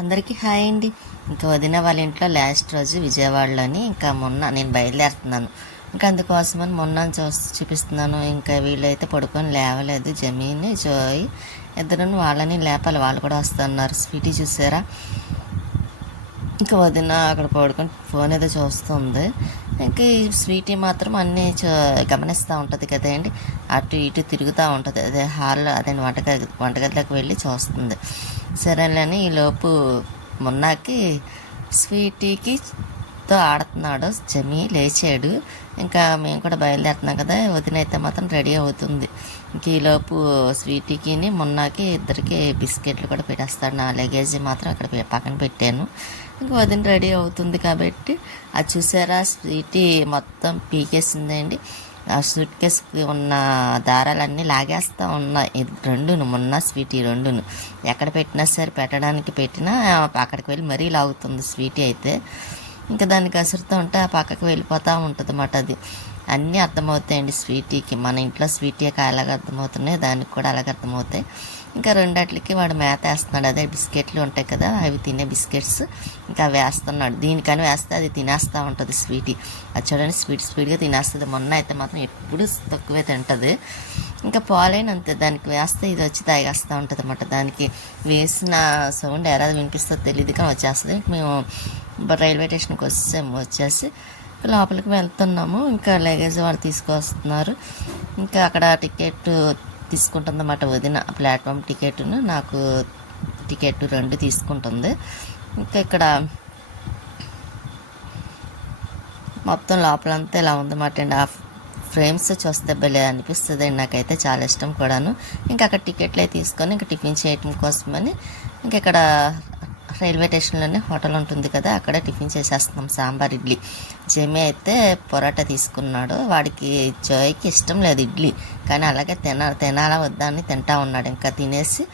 అందరికీ హాయ్ అండి. ఇంకా వదిన వాళ్ళ ఇంట్లో లాస్ట్ రోజు విజయవాడలోని ఇంకా మొన్న నేను బయలుదేరుతున్నాను. ఇంకా అందుకోసమని మొన్న చూపిస్తున్నాను. ఇంకా వీళ్ళైతే పడుకొని లేవలేదు. జమీని జోయి ఇద్దరు వాళ్ళని లేపాలి, వాళ్ళు కూడా వస్తున్నారు. స్వీటీ చూసారా, ఇంకా వదిన అక్కడ పడుకొని ఫోన్ ఏదో చూస్తుంది. ఇంకా ఈ స్వీటీ మాత్రం అన్నీ గమనిస్తూ ఉంటుంది కదండి, అటు ఇటు తిరుగుతూ ఉంటుంది. అదే హాల్లో అదే వంటగదిలోకి వెళ్ళి చూస్తుంది. సరేలేని ఈలోపు మొన్నకి స్వీటీకి తో ఆడుతున్నాడు. జమీ లేచాడు. ఇంకా మేము కూడా బయలుదేరుతున్నాం కదా. వదిన అయితే మాత్రం రెడీ అవుతుంది. ఇంక ఈలోపు స్వీటీకి మొన్నకి ఇద్దరికి బిస్కెట్లు కూడా పెట్టేస్తాడు. నా లగేజ్ మాత్రం అక్కడ పక్కన పెట్టాను. ఇంక వదిన రెడీ అవుతుంది కాబట్టి అది చూసారా, స్వీటీ మొత్తం పీకేసిందండి. ఆ సూట్ కేసుకి ఉన్న దారాలన్నీ లాగేస్తూ ఉన్నాయి రెండును, మొన్న స్వీటీ రెండును. ఎక్కడ పెట్టినా సరే, పెట్టడానికి పెట్టినా అక్కడికి వెళ్ళి మరీ లాగుతుంది స్వీటీ అయితే. ఇంకా దాన్ని కసురుతూ ఉంటే ఆ పక్కకి వెళ్ళిపోతూ ఉంటుంది అన్నమాట. అది అన్నీ అర్థమవుతాయండి స్వీటీకి. మన ఇంట్లో స్వీటీకి అలాగ అర్థమవుతున్నాయి, దానికి కూడా అలాగ అర్థమవుతాయి. ఇంకా రెండట్లకి వాడు మేత వేస్తున్నాడు. అదే బిస్కెట్లు ఉంటాయి కదా, అవి తినే బిస్కెట్స్ ఇంకా వేస్తున్నాడు. దీనికని వేస్తే అది తినేస్తూ ఉంటుంది స్వీటీ. అది చూడండి, స్పీడ్గా తినేస్తుంది. మొన్న అయితే మాత్రం ఎప్పుడు తక్కువే తింటుంది. ఇంకా పాలైన అంతే, దానికి వేస్తే ఇది వచ్చి తాగేస్తూ ఉంటుంది అన్నమాట. దానికి వేసిన సౌండ్ ఎలా వినిపిస్తుందో తెలియదు కానీ వచ్చేస్తుంది. మేము రైల్వే స్టేషన్కి వచ్చేసి లోపలికి వెళ్తున్నాము. ఇంకా లగేజ్ వాళ్ళు తీసుకొస్తున్నారు. ఇంకా అక్కడ టికెట్ తీసుకుంటుందన్నమాట వదిన. ప్లాట్ఫామ్ టికెట్ను నాకు టికెట్ 2 తీసుకుంటుంది. ఇంకా ఇక్కడ మొత్తం లోపలంతా ఇలా ఉందన్నమాట అండి. ఆ ఫ్రేమ్స్ చూస్తే భలే అనిపిస్తుంది అండి, నాకైతే చాలా ఇష్టం కూడాను. ఇంకా అక్కడ టికెట్లే తీసుకొని ఇంకా టిఫిన్ చేయటం కోసమని ఇంకా ఇక్కడ రైల్వే స్టేషన్లోనే హోటల్ ఉంటుంది కదా, అక్కడే టిఫిన్ చేసేస్తున్నాం. సాంబార్ ఇడ్లీ. జేమీ అయితే పొరాటా తీసుకున్నాడు. వాడికి జోయ్కి ఇష్టం లేదు ఇడ్లీ, కానీ అలాగే తినాలా వద్దా అని తింటా ఉన్నాడు. ఇంకా తినేసి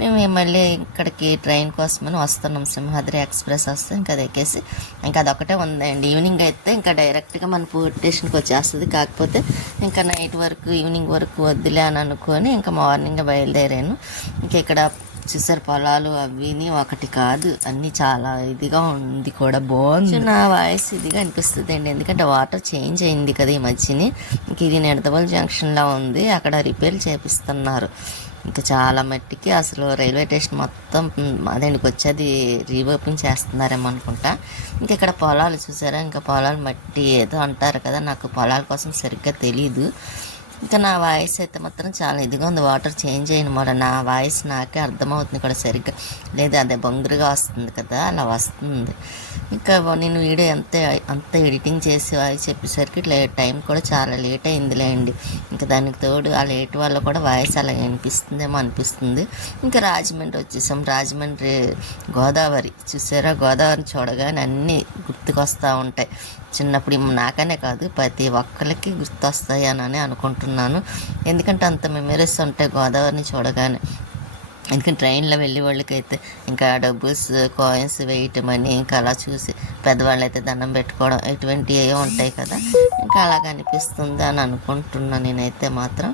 మేము మళ్ళీ ఇక్కడికి ట్రైన్ కోసమని వస్తున్నాం. సింహాద్రి ఎక్స్ప్రెస్ వస్తే ఇంకా అది ఎక్కేసి ఇంకా అదొకటే ఉందండి. ఈవినింగ్ అయితే ఇంకా డైరెక్ట్గా మన పోర్ట్ స్టేషన్కి వచ్చేస్తుంది. కాకపోతే ఇంకా నైట్ వరకు, ఈవినింగ్ వరకు వద్దులే అని అనుకొని ఇంకా మార్నింగ్ బయలుదేరాను. ఇంకా ఇక్కడ చూసారు పొలాలు అవిని ఒకటి కాదు, అన్నీ చాలా ఇదిగా ఉంది కూడా, బాగుంది. నా వాయిస్ ఇదిగా అనిపిస్తుంది అండి, ఎందుకంటే వాటర్ చేంజ్ అయింది కదా ఈ మధ్యని. ఇంక ఇది నిడదవోలు జంక్షన్లో ఉంది, అక్కడ రిపేర్ చేపిస్తున్నారు. ఇంకా చాలా మట్టికి అసలు రైల్వే స్టేషన్ మొత్తం అదేంటికి వచ్చేది రీఓపెన్ చేస్తున్నారేమో అనుకుంటా. ఇంకా ఇక్కడ పొలాలు చూసారా, ఇంకా పొలాలు మట్టి ఏదో అంటారు కదా, నాకు పొలాల కోసం సరిగ్గా తెలీదు. ఇంకా నా వాయిస్ అయితే మాత్రం చాలా ఇదిగా ఉంది, వాటర్ చేంజ్ అయిన మాట. నా వాయిస్ నాకే అర్థమవుతుంది కూడా సరిగ్గా, లేదా అదే బొంగురుగా వస్తుంది కదా, అలా వస్తుంది. ఇంకా నేను వీడియో అంత ఎడిటింగ్ చేసి వాయిస్ చెప్పేసరికి టైం కూడా చాలా లేట్ అయిందిలే అండి. ఇంకా దానికి తోడు ఆ లేట్ వల్ల కూడా వాయిస్ అలాగే అనిపిస్తుందేమో అనిపిస్తుంది. ఇంకా రాజమండ్రి వచ్చేసాం. రాజమండ్రి గోదావరి చూసారా, గోదావరిని చూడగానే అన్నీ గుర్తుకొస్తూ ఉంటాయి. చిన్నప్పుడు నాకనే కాదు ప్రతి ఒక్కరికి గుర్తొస్తాయి అని అనుకుంటున్నాను. ఎందుకంటే అంత మెమరీస్ ఉంటాయి గోదావరిని చూడగానే. ఎందుకంటే ట్రైన్లో వెళ్ళే వాళ్ళకైతే ఇంకా డబ్బుస్, కాయిన్స్ వేయటం అని ఇంకా అలా చూసి పెద్దవాళ్ళు అయితే దండం పెట్టుకోవడం ఇటువంటివి ఉంటాయి కదా, ఇంకా అలాగ అనిపిస్తుంది అని అనుకుంటున్నాను నేనైతే మాత్రం.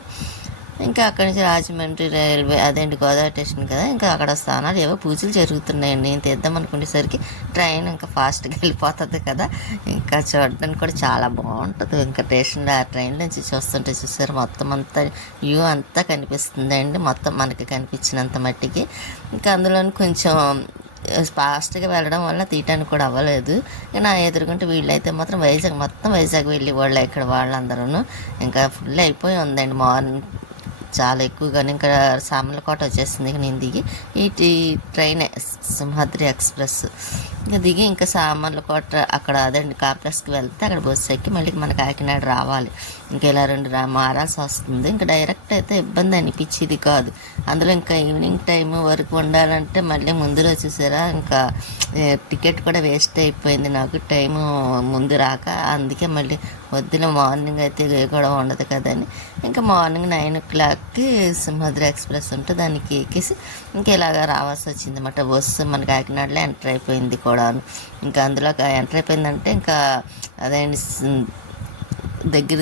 ఇంకా అక్కడి నుంచి రాజమండ్రి రైల్వే అదేంటి గోదావరి స్టేషన్ కదా, ఇంకా అక్కడ స్థానాలు ఏవో పూజలు జరుగుతున్నాయండి. నేను తీద్దాం అనుకునేసరికి ట్రైన్ ఇంకా ఫాస్ట్గా వెళ్ళిపోతుంది కదా, ఇంకా చూడడానికి కూడా చాలా బాగుంటుంది. ఇంకా స్టేషన్లో ఆ ట్రైన్ నుంచి చూస్తుంటే చూసారు మొత్తం అంతా వ్యూ అంతా కనిపిస్తుందండి, మొత్తం మనకి కనిపించినంత మట్టికి. ఇంకా అందులో కొంచెం ఫాస్ట్గా వెళ్ళడం వల్ల తీయటానికి కూడా అవ్వలేదు. నా ఎదురుకుంటే వీళ్ళైతే మాత్రం వైజాగ్ వెళ్ళి వాళ్ళు ఇక్కడ వాళ్ళందరూ ఇంకా ఫుల్ అయిపోయి ఉందండి. మార్నింగ్ చాలా ఎక్కువగానే ఇంకా సామర్లకోట వచ్చేసింది. నేను దిగి ఈ ట్రైన్ సింహాద్రి ఎక్స్ప్రెస్ ఇంకా దిగి ఇంకా సామర్లకోట అక్కడ అదండి కాంప్లెక్స్కి వెళ్తే అక్కడ బస్సు ఎక్కి మళ్ళీ మన కాకినాడ రావాలి. ఇంకా ఇలా 2 మారాల్సి వస్తుంది. ఇంకా డైరెక్ట్ అయితే ఇబ్బంది అనిపించేది కాదు. అందులో ఇంకా ఈవినింగ్ టైం వరకు ఉండాలంటే మళ్ళీ ముందు రోజు చూసారా, ఇంకా టికెట్ కూడా వేస్ట్ అయిపోయింది నాకు టైము ముందు రాక. అందుకే మళ్ళీ వద్దున మార్నింగ్ అయితే కూడా ఉండదు కదని ఇంకా మార్నింగ్ 9 o'clockకి సింహాద్రి ఎక్స్ప్రెస్ ఉంటే దానికి ఎక్కేసి ఇంకా ఇలాగ రావాల్సి వచ్చింది అన్నమాట. బస్సు మన కాకినాడలో ఎంటర్ అయిపోయింది కూడాను. ఇంకా అందులో ఎంటర్ అయిపోయిందంటే ఇంకా అదేంటి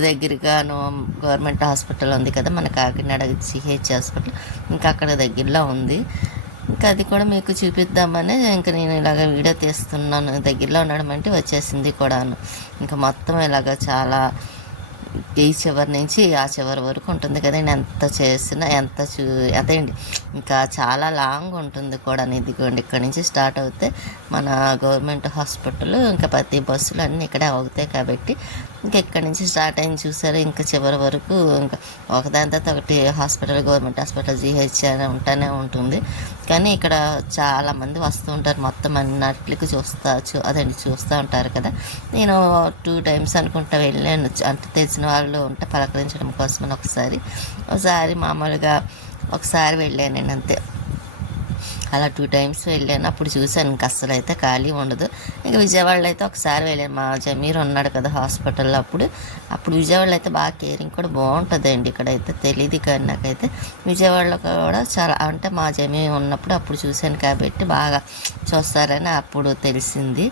దగ్గరగాను గవర్నమెంట్ హాస్పిటల్ ఉంది కదా మన కాకినాడ GH హాస్పిటల్, ఇంకా అక్కడ దగ్గరలో ఉంది. ఇంకా అది కూడా మీకు చూపిద్దామని ఇంకా నేను ఇలాగ వీడియో తీస్తున్నాను. దగ్గరలో ఉండడం అంటే వచ్చేసింది కూడాను. ఇంకా మొత్తం ఇలాగ చాలా ఈ చివరి నుంచి ఆ చివరి వరకు ఉంటుంది కదండి. ఎంత చేసినా అదేండి ఇంకా చాలా లాంగ్ ఉంటుంది కూడా. ఇదిగోండి ఇక్కడ నుంచి స్టార్ట్ అవుతే మన గవర్నమెంట్ హాస్పిటల్, ఇంకా ప్రతి బస్సులు అన్నీ ఇక్కడే అవుతాయి కాబట్టి ఇంకా ఇక్కడి నుంచి స్టార్ట్ అయింది చూసారు. ఇంకా చివరి వరకు ఇంకా ఒకదాని తర్వాత ఒకటి హాస్పిటల్, గవర్నమెంట్ హాస్పిటల్, జీహెచ్ అని ఉంటానే ఉంటుంది. కానీ ఇక్కడ చాలామంది వస్తూ ఉంటారు. మొత్తం అన్నిటికి చూస్తూ ఉంటారు కదా. నేను 2 times అనుకుంటా వెళ్ళాను. అంటే తెలిసిన వాళ్ళు ఉంటే పలకరించడం కోసమని ఒకసారి మామూలుగా ఒకసారి వెళ్ళాను నేను అంతే. అలా 2 times వెళ్ళాను. అప్పుడు చూశాను ఇంక అస్సలు అయితే ఖాళీ ఉండదు. ఇంకా విజయవాడలో అయితే ఒకసారి వెళ్ళాను. మా జమీర్ ఉన్నాడు కదా హాస్పిటల్లో. అప్పుడు విజయవాడలో అయితే బాగా కేరింగ్ కూడా బాగుంటుందండి. ఇక్కడైతే తెలియదు కానీ నాకైతే విజయవాడలో కూడా చాలా, అంటే మా జమీర్ ఉన్నప్పుడు అప్పుడు చూశాను కాబట్టి బాగా చూస్తారని అప్పుడు తెలిసింది.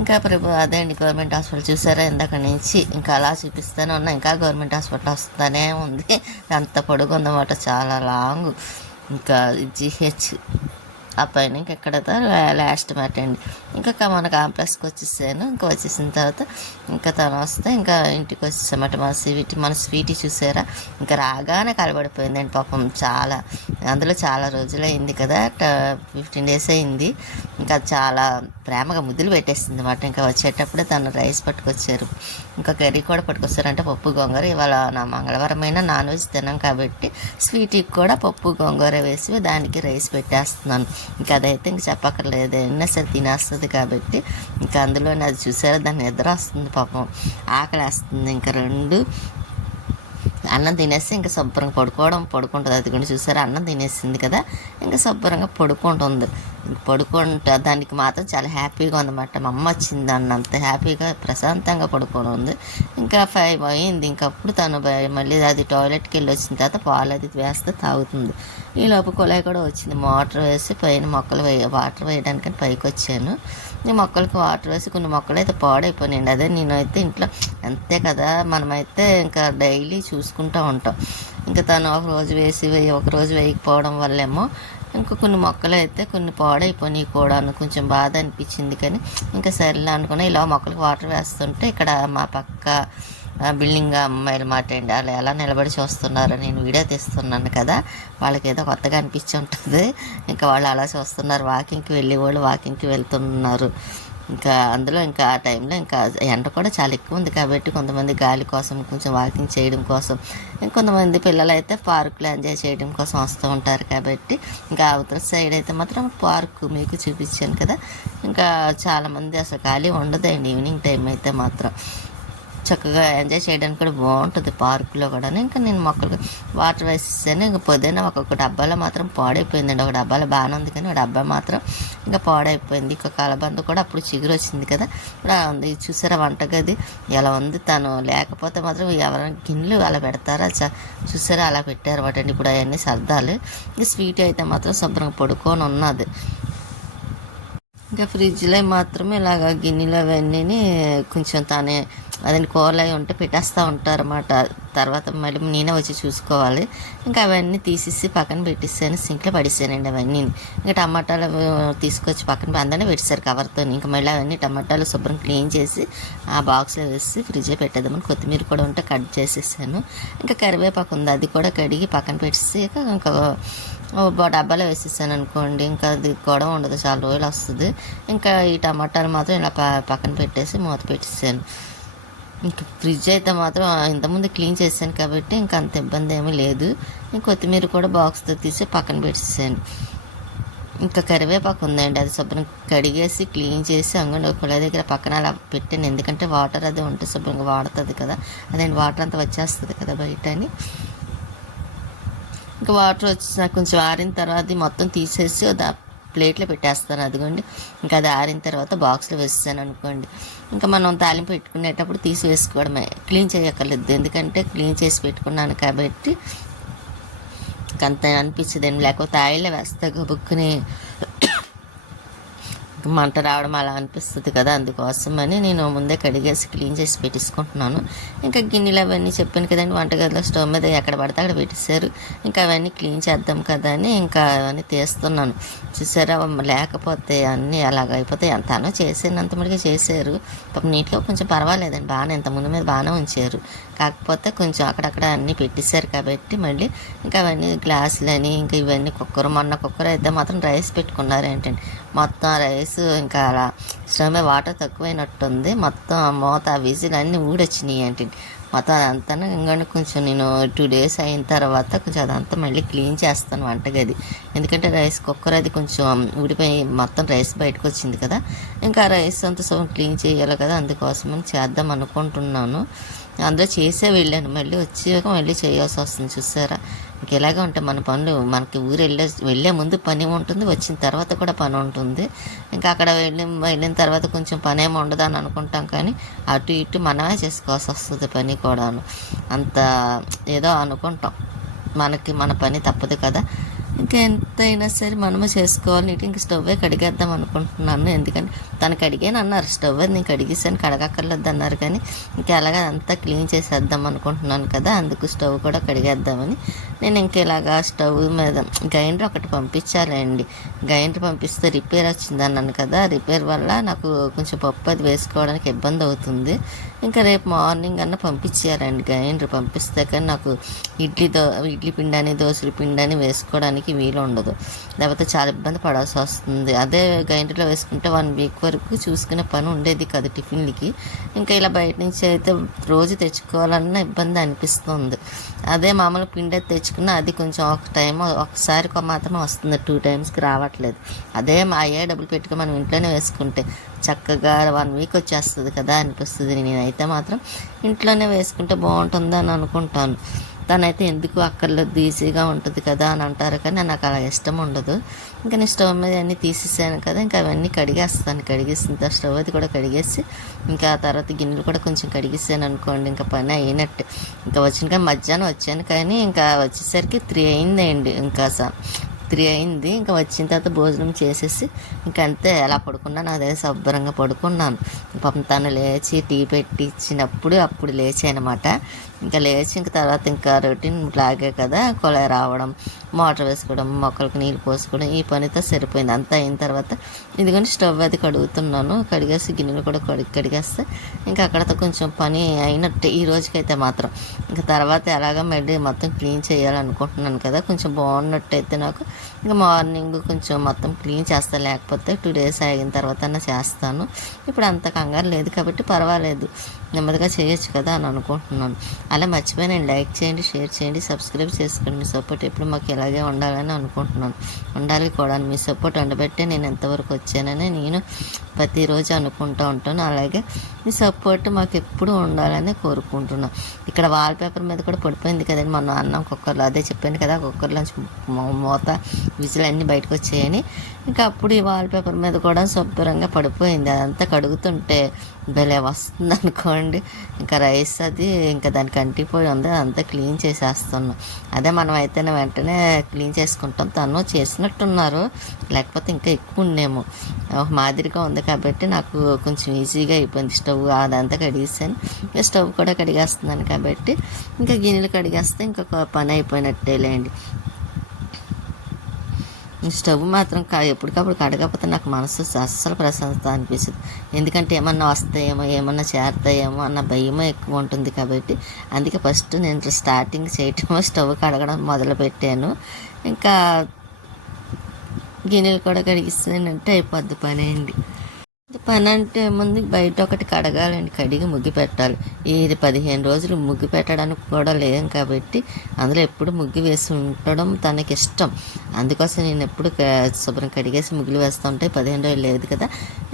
ఇంకా అదే అండి గవర్నమెంట్ హాస్పిటల్ చూసారా ఇందాక నుంచి ఇంకా అలా చూపిస్తూనే ఉన్నా. ఇంకా గవర్నమెంట్ హాస్పిటల్ వస్తూనే ఉంది. అంత పొడుగు ఉందన్నమాట, చాలా లాంగ్. ఇంకా జీహెచ్ ఆ పైన ఇంకెక్కడ లాస్ట్ మాట అండి. ఇంకా మన కాంప్లెక్స్కి వచ్చేసాను. ఇంకా వచ్చేసిన తర్వాత ఇంకా తను వస్తే ఇంకా ఇంటికి వచ్చేసామట. మన స్వీటీ చూసారా ఇంకా రాగానే కలబడిపోయిందండి పాపం. అందులో చాలా రోజులైంది కదా, 15 days అయింది. ఇంకా చాలా ప్రేమగా ముద్దులు పెట్టేస్తుంది అన్నమాట. ఇంకా వచ్చేటప్పుడే తను రైస్ పట్టుకొచ్చారు, ఇంకా కర్రీ కూడా పట్టుకొచ్చారు. అంటే పప్పు గోంగూర. ఇవాళ నా మంగళవారమైన నాన్ వెజ్ తిన్నాం కాబట్టి స్వీటీకి కూడా పప్పు గోంగూర వేసి దానికి రైస్ పెట్టేస్తున్నాను. ఇంకా అదైతే ఇంక చెప్పక్కర్లేదు, అయినా సరే తినేస్తుంది కాబట్టి. ఇంకా అందులోనే అది చూసారా దాన్ని నిద్ర వస్తుంది పాపం, ఆకలి వేస్తుంది. ఇంకా 2 అన్నం తినేసి ఇంకా శుభ్రంగా పడుకుంటుంది. అది కూడా చూసారా అన్నం తినేసింది కదా, ఇంకా శుభ్రంగా పడుకుంటుంది. దానికి మాత్రం చాలా హ్యాపీగా ఉందన్నమాట. మా అమ్మ వచ్చింది అన్నంత హ్యాపీగా ప్రశాంతంగా పడుకొని ఉంది. ఇంకా 5 అయింది. ఇంకప్పుడు తను మళ్ళీ అది టాయిలెట్కి వెళ్ళి వచ్చిన తర్వాత పాలు అది వేస్తే తాగుతుంది. ఈలోపు కుళాయి కూడా వచ్చింది. మోటార్ వేసి పైన వాటర్ వేయడానికని పైకి వచ్చాను. ఈ మొక్కలకి వాటర్ వేసి కొన్ని మొక్కలు అయితే పాడైపోయినాయండి. అదే నేనైతే ఇంట్లో అంతే కదా, మనమైతే ఇంకా డైలీ చూసుకుంటూ ఉంటాం. ఇంకా తను ఒక రోజు వేయకపోవడం వల్లేమో ఇంకా కొన్ని మొక్కలు అయితే కొన్ని పాడైపోయినాయి కూడా. కొంచెం బాధ అనిపించింది. కానీ ఇంకా సరేలే అనుకున్నా. ఇలా మొక్కలకు వాటర్ వేస్తుంటే ఇక్కడ మా పక్క బిల్డింగ్ అమ్మాయిలు మాట అండి, వాళ్ళు ఎలా నిలబడి చూస్తున్నారు. నేను వీడియో తీస్తున్నాను కదా, వాళ్ళకి ఏదో కొత్తగా అనిపించి ఉంటుంది. ఇంకా వాళ్ళు అలా చూస్తున్నారు. వాకింగ్కి వెళ్తున్నారు. ఇంకా అందులో ఇంకా ఆ టైంలో ఇంకా ఎండ కూడా చాలా ఎక్కువ ఉంది కాబట్టి కొంతమంది గాలి కోసం కొంచెం వాకింగ్ చేయడం కోసం, ఇంకొంతమంది పిల్లలు అయితే పార్కులో ఎంజాయ్ చేయడం కోసం వస్తూ ఉంటారు కాబట్టి. ఇంకా అవతల సైడ్ అయితే మాత్రం పార్కు మీకు చూపించాను కదా, ఇంకా చాలామంది అసలు ఖాళీ ఉండదండి. ఈవినింగ్ టైం అయితే మాత్రం చక్కగా ఎంజాయ్ చేయడానికి కూడా బాగుంటుంది పార్కులో కూడా. ఇంకా నేను మొక్కలు వాటర్ వేసేసాను. ఇంకా పొద్దున్న ఒక్కొక్క డబ్బాలో మాత్రం పాడైపోయిందండి. ఒక డబ్బాలో బాగానే ఉంది కానీ ఒక డబ్బా మాత్రం ఇంకా పాడైపోయింది. ఇంకా కలబంద కూడా అప్పుడు చిగురు వచ్చింది కదా, ఇలా ఉంది. చూసారా వంటగది ఎలా ఉంది. తను లేకపోతే మాత్రం ఎవరైనా గిన్నెలు అలా పెడతారా, చూసారా అలా పెట్టారు అనమాట అండి. ఇప్పుడు అవన్నీ సర్దాలి. ఇంకా స్వీట్ అయితే మాత్రం శుభ్రంగా పడుకొని ఉన్నది. ఇంకా ఫ్రిడ్జ్లో మాత్రమే ఇలాగ గిన్నెలు అవన్నీ కొంచెం తానే అదండి కూరలు అవి ఉంటే పెట్టేస్తూ ఉంటారు అన్నమాట. తర్వాత మళ్ళీ నేనే వచ్చి చూసుకోవాలి. ఇంకా అవన్నీ తీసేసి పక్కన పెట్టేసాను, సింక్లో పడేసానండి అవన్నీ. ఇంకా టమాటాలు తీసుకొచ్చి పక్కన అందరినీ పెట్టేశారు కవర్తో. ఇంకా మళ్ళీ అవన్నీ టమాటాలు శుభ్రం క్లీన్ చేసి ఆ బాక్స్లో వేసి ఫ్రిడ్జ్లో పెట్టేద్దామని కొత్తిమీర కూడా ఉంటే కట్ చేసేసాను. ఇంకా కరివేపాకు ఉంది, అది కూడా కడిగి పక్కన పెట్టేసి ఇంకా డబ్బాలో వేసేసాను అనుకోండి. ఇంకా అది కూడా ఉండదు, చాలా రోజులు వస్తుంది. ఇంకా ఈ టమాటాలు మాత్రం ఇలా పక్కన పెట్టేసి మూత పెట్టేసాను. ఇంకా ఫ్రిడ్జ్ అయితే మాత్రం ఇంతకుముందు క్లీన్ చేశాను కాబట్టి ఇంకా అంత ఇబ్బంది ఏమీ లేదు. ఇంకా కొత్తిమీర కూడా బాక్స్తో తీసి పక్కన పెట్టేసాను. ఇంకా కరివేపాకు ఉందండి, అది శుభ్రం కడిగేసి క్లీన్ చేసి అంగడి కుళాయి దగ్గర పక్కన అలా పెట్టాను. ఎందుకంటే వాటర్ అది ఉంటే శుభ్రంగా వాడుతుంది కదా, అదేంటి వాటర్ అంతా వచ్చేస్తుంది కదా బయట అని. ఇంకా వాటర్ వచ్చి కొంచెం ఆరిన తర్వాత మొత్తం తీసేసి ప్లేట్లో పెట్టేస్తాను. అదిగోండి ఇంకా అది ఆరిన తర్వాత బాక్స్లో వేస్తాను అనుకోండి. ఇంకా మనం తాలింపు పెట్టుకునేటప్పుడు తీసి వేసుకోవడమే, క్లీన్ చేయక్కర్లేదు. ఎందుకంటే క్లీన్ చేసి పెట్టుకున్నాను కాబట్టి అంత అనిపించదండి. లేకపోతే ఆయిల్లో వేస్తే గబుక్కుని మంట రావడం అలా అనిపిస్తుంది కదా, అందుకోసమని నేను ముందే కడిగేసి క్లీన్ చేసి పెట్టేసుకుంటున్నాను. ఇంకా గిన్నెలు అవన్నీ చెప్పాను కదండి, వంటగదిలో స్టవ్ మీద ఎక్కడ పడితే అక్కడ పెట్టేశారు. ఇంకా అవన్నీ క్లీన్ చేద్దాం కదా అని ఇంకా అవన్నీ తీస్తున్నాను. చూసారా, లేకపోతే అన్నీ అలాగ అయిపోతాయి. తను చేసినంత మటుగా చేశారు, పాపం నీట్గా కొంచెం పర్వాలేదండి, బాగానే ఇంత ముందు మీద బాగానే ఉంచారు. కాకపోతే కొంచెం అక్కడక్కడ అన్నీ పెట్టేశారు కాబట్టి మళ్ళీ ఇంకా అవన్నీ గ్లాసులని ఇంకా ఇవన్నీ మొన్న కుక్కర్ అయితే మాత్రం రైస్ పెట్టుకున్నారు ఏంటండి, మొత్తం రైస్ ఇంకా అలా స్టవ్ మీద వాటర్ తక్కువైనట్టుంది, మొత్తం మూత విజిల్ అన్నీ ఊడొచ్చినాయి ఏంటండి. మొత్తం అదంతా ఇంకొంచెం కొంచెం నేను 2 days అయిన తర్వాత కొంచెం అదంతా మళ్ళీ క్లీన్ చేస్తాను వంటగది. ఎందుకంటే రైస్ కుక్కర్ అది కొంచెం ఊడిపోయి మొత్తం రైస్ బయటకు వచ్చింది కదా, ఇంకా రైస్ అంతా సగం క్లీన్ చేయాలి కదా, అందుకోసమని చేద్దాం అనుకుంటున్నాను. అందులో చేసే వెళ్ళాను, మళ్ళీ వచ్చాక మళ్ళీ చేయాల్సి వస్తుంది. చూసారా, ఇంక ఇలాగే ఉంటాయి మన పనులు. మనకి ఊరు వెళ్ళే ముందు పని ఉంటుంది, వచ్చిన తర్వాత కూడా పని ఉంటుంది. ఇంకా అక్కడ వెళ్ళిన తర్వాత కొంచెం పని ఏమి ఉండదు అని అనుకుంటాం, కానీ అటు ఇటు మనమే చేసుకోవాల్సి వస్తుంది పని కూడాను. అంత ఏదో అనుకుంటాం, మన పని తప్పదు కదా. ఇంకా ఎంతైనా సరే మనము చేసుకోవాలి. ఇంక స్టవ్ కడిగేద్దాం అనుకుంటున్నాను, ఎందుకంటే తను కడిగాను అన్నారు, స్టవ్ అది నేను కడిగేసాను, కడగక్కర్లేదు అన్నారు. కానీ ఇంకా అలాగా అంతా క్లీన్ చేసేద్దాం అనుకుంటున్నాను కదా, అందుకు స్టవ్ కూడా కడిగేద్దామని నేను ఇంక ఇలాగా స్టవ్ మీద గ్రైండర్ ఒకటి పంపించాలండి. గ్రైండర్ పంపిస్తే రిపేర్ వచ్చింది అన్నాను కదా, రిపేర్ వల్ల నాకు కొంచెం పప్పు అది వేసుకోవడానికి ఇబ్బంది అవుతుంది. ఇంకా రేపు మార్నింగ్ అన్న పంపించారండి గ్రైండర్. పంపిస్తే కానీ నాకు ఇడ్లీ పిండి అని దోశల పిండి అని వేసుకోవడానికి వీలు ఉండదు, లేకపోతే చాలా ఇబ్బంది పడాల్సి వస్తుంది. అదే గ్రైండర్లో వేసుకుంటే 1 week వరకు చూసుకునే పని ఉండేది కదా టిఫిన్లకి. ఇంకా ఇలా బయట నుంచి అయితే రోజు తెచ్చుకోవాలన్న ఇబ్బంది అనిపిస్తుంది. అదే మామూలు పిండి అయితే తెచ్చుకున్నా అది కొంచెం ఒకసారి మాత్రమే వస్తుంది, 2 times రావట్లేదు. అదే అయ్యే డబ్బులు పెట్టుకుని మనం ఇంట్లోనే వేసుకుంటే చక్కగా 1 week వచ్చేస్తుంది కదా అనిపిస్తుంది. నేనైతే మాత్రం ఇంట్లోనే వేసుకుంటే బాగుంటుంది అని అనుకుంటాను. తనైతే ఎందుకు అక్కర్లేదు, ఈజీగా ఉంటుంది కదా అని అంటారు, కానీ నాకు అలా ఇష్టం ఉండదు. ఇంకా నేను స్టవ్ మీద అన్నీ తీసేసాను కదా, ఇంకా అవన్నీ కడిగేస్తాను. కడిగేసిన స్టవ్ అది కూడా కడిగేసి ఇంకా తర్వాత గిన్నెలు కూడా కొంచెం కడిగేసాను అనుకోండి, ఇంకా పని అయినట్టు. ఇంకా వచ్చిన మధ్యాహ్నం వచ్చాను, కానీ ఇంకా వచ్చేసరికి 3 అయిందండి. ఇంకా 3 అయింది. ఇంకా వచ్చిన తర్వాత భోజనం చేసేసి ఇంకా అంతే ఎలా పడుకున్నాను, అదే శుభ్రంగా పడుకున్నాను. పాపం తను లేచి టీ పెట్టి ఇచ్చినప్పుడు అప్పుడు లేచానమాట. ఇంకా లేచి ఇంక తర్వాత ఇంకా రొటీన్ లాగే కదా, కొలాయి రావడం, మోటార్ వేసుకోవడం, మొక్కలకు నీళ్ళు పోసుకోవడం, ఈ పనితో సరిపోయింది. అంతా అయిన తర్వాత ఇదిగోని స్టవ్ అది కడుగుతున్నాను. కడిగేసి గిన్నెలు కూడా కడిగేస్తే ఇంకా అక్కడతో కొంచెం పని అయినట్టే ఈ రోజుకైతే మాత్రం. ఇంకా తర్వాత ఎలాగ మళ్ళీ మొత్తం క్లీన్ చేయాలనుకుంటున్నాను కదా, కొంచెం బాగున్నట్టయితే నాకు ఇంకా మార్నింగ్ కొంచెం మొత్తం క్లీన్ చేస్తాను, లేకపోతే 2 days అయిన తర్వాత చేస్తాను. ఇప్పుడు అంత కంగారు లేదు కాబట్టి పర్వాలేదు, నెమ్మదిగా చేయొచ్చు కదా అని అనుకుంటున్నాను. అలా మర్చిపోయాను, లైక్ చేయండి, షేర్ చేయండి, సబ్స్క్రైబ్ చేసుకోండి. మీ సపోర్ట్ ఎప్పుడు మాకు ఇలాగే ఉండాలని అనుకుంటున్నాను, ఉండాలి కూడా. మీ సపోర్ట్ ఉండబట్టే నేను ఎంతవరకు వచ్చానని నేను ప్రతిరోజు అనుకుంటూ ఉంటాను. అలాగే మీ సపోర్ట్ మాకు ఎప్పుడు ఉండాలని కోరుకుంటున్నాను. ఇక్కడ వాల్పేపర్ మీద కూడా పడిపోయింది కదండి మన అన్నం కుక్కర్లో, అదే చెప్పాను కదా, కుక్కర్లోంచి మూత విజిల్ అన్నీ బయటకు వచ్చాయని. ఇంకా అప్పుడు ఈ వాల్పేపర్ మీద కూడా శుభ్రంగా పడిపోయింది. అదంతా కడుగుతుంటే భలే వస్తుంది అనుకోండి. ఇంకా రైస్ అది ఇంకా దానికి అంటిపోయి ఉంది, అదంతా క్లీన్ చేసేస్తున్నాం. అదే మనం అయితేనే వెంటనే క్లీన్ చేసుకుంటాం, తను చేసినట్టున్నారు, లేకపోతే ఇంకా ఎక్కువ ఉండేమో. ఒక మాదిరిగా ఉంది కాబట్టి నాకు కొంచెం ఈజీగా అయిపోయింది. స్టవ్ అదంతా కడిగేసాను, ఇంకా స్టవ్ కూడా కడిగేస్తున్నాను కాబట్టి ఇంకా గిన్నెలు కడిగేస్తే ఇంకొక పని అయిపోయినట్టేలేండి. స్టవ్ మాత్రం ఎప్పటికప్పుడు కడగకపోతే నాకు మనసు అస్సలు ప్రశాంతత అనిపిస్తుంది. ఎందుకంటే ఏమన్నా వస్తాయేమో, ఏమన్నా చేరుతాయేమో అన్న భయమో ఎక్కువ ఉంటుంది కాబట్టి అందుకే ఫస్ట్ నేను స్టార్టింగ్ చేయటమో స్టవ్ కడగడం మొదలుపెట్టాను. ఇంకా గిన్నెలు కూడా కడిగిస్తానంటే అయిపోద్ది పని అండి. పని అంటే ముందు బయట ఒకటి కడగాలండి, కడిగి ముగ్గు పెట్టాలి. ఇది 15 రోజులు ముగ్గు పెట్టడానికి కూడా లేం కాబట్టి అందులో ఎప్పుడు ముగ్గు వేసి ఉండడం తనకి ఇష్టం. అందుకోసం నేను ఎప్పుడు శుభ్రం కడిగేసి ముగ్గులు వేస్తూ ఉంటాయి. 15 రోజులు లేదు కదా,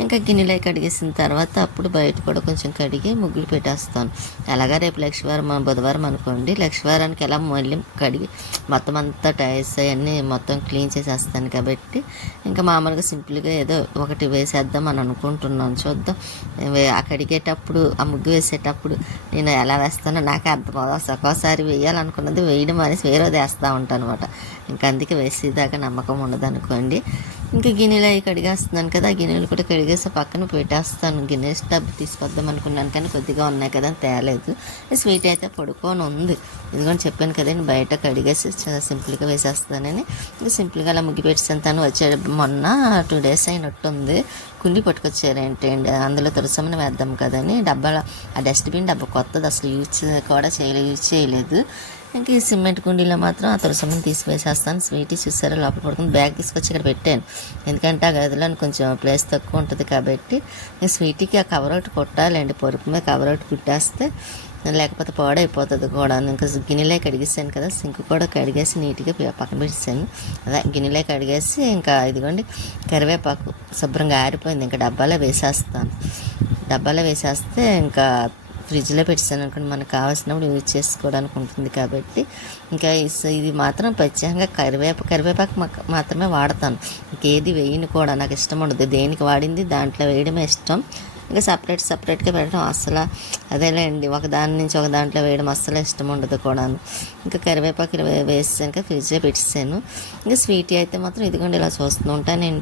ఇంకా గిన్నెలు కడిగేసిన తర్వాత అప్పుడు బయట కూడా కొంచెం కడిగి ముగ్గులు పెట్టేస్తాను. అలాగా రేపు బుధవారం అనుకోండి, లక్షవారానికి ఎలా మళ్ళీ కడిగి మొత్తం అంతా టైల్స్ అవన్నీ మొత్తం క్లీన్ చేసేస్తాను కాబట్టి ఇంకా మామూలుగా సింపుల్గా ఏదో ఒకటి వేసేద్దాం అని అనుకుంటున్నాను. చూద్దాం, కడిగేటప్పుడు ఆ ముగ్గు వేసేటప్పుడు నేను ఎలా వేస్తానో నాకే అర్థమవుతుంది. ఒక్కోసారి వేయాలనుకున్నది వేయడం అనేసి వేరేది వేస్తూ ఉంటాను అనమాట. ఇంకా అందుకే వేసేదాకా నమ్మకం ఉండదు అనుకోండి. ఇంకా గిన్నెలు అవి కడిగేస్తున్నాను కదా, ఆ గిన్నెలు కూడా కడిగేసి పక్కన పెట్టేస్తాను. గిన్నె టబ్ తీసుకొద్దాం అనుకున్నాను కానీ కొద్దిగా ఉన్నాయి కదా అని తేలేదు. స్వీట్ అయితే పడుకొని ఉంది. ఇదిగోని చెప్పాను కదండి, బయట కడిగేసి చాలా సింపుల్గా వేసేస్తానని. ఇంకా సింపుల్గా అలా ముగ్గు పెట్టేసాను. తను వచ్చాడు మొన్న 2 days అయినట్టుంది. కుండి పట్టుకొచ్చారేంటి అండి, అందులో తులసమ్మని వేద్దాం కదని డబ్బాలో, ఆ డస్ట్బిన్ డబ్బా కొత్తది, అసలు యూజ్ చేయలేదు. ఇంకా ఈ సిమెంట్ కుండీలో మాత్రం ఆ తులసమ్మని తీసివేసేస్తాను. స్వీట్ చూసారా లోపల పడుకుని బ్యాగ్ తీసుకొచ్చి ఇక్కడ పెట్టాను, ఎందుకంటే ఆ గదిలో కొంచెం ప్లేస్ తక్కువ ఉంటుంది కాబట్టి. ఈ స్వీట్కి ఆ కవర్ ఒకటి కొట్టాలండి, పొరుపు మీద కవర్ ఒకటి కుట్టేస్తే లేకపోతే పాడైపోతుంది కూడా. ఇంకా గిన్నెలే కడిగేసాను కదా, సింక్ కూడా కడిగేసి నీట్గా పక్కన పెట్టేసాను. అదే గిన్నెలే కడిగేసి ఇంకా ఇదిగోండి కరివేపాకు శుభ్రంగా ఆరిపోయింది, ఇంకా డబ్బాలో వేసేస్తే ఇంకా ఫ్రిడ్జ్లో పెట్టేసాను అనుకోండి, మనకు కావాల్సినప్పుడు యూజ్ చేసుకోవడానికి ఉంటుంది కాబట్టి. ఇంకా ఇది మాత్రం ప్రత్యేకంగా కరివేపాకు మాత్రమే వాడతాను, ఇంకేది వేయను కూడా, నాకు ఇష్టం ఉండదు. దేనికి వాడింది దాంట్లో వేయడమే ఇష్టం. ఇంకా సపరేట్గా పెట్టడం అస్సలు అదేలేండి, ఒక దాని నుంచి ఒక దాంట్లో వేయడం అస్సలు ఇష్టం ఉండదు కూడాను. ఇంకా కరివేపాకు వేసాక ఫ్రిడ్జ్లో పెట్టేసాను. ఇంకా స్వీట్ అయితే మాత్రం ఇదిగోండి ఇలా చూస్తూ ఉంటానండి.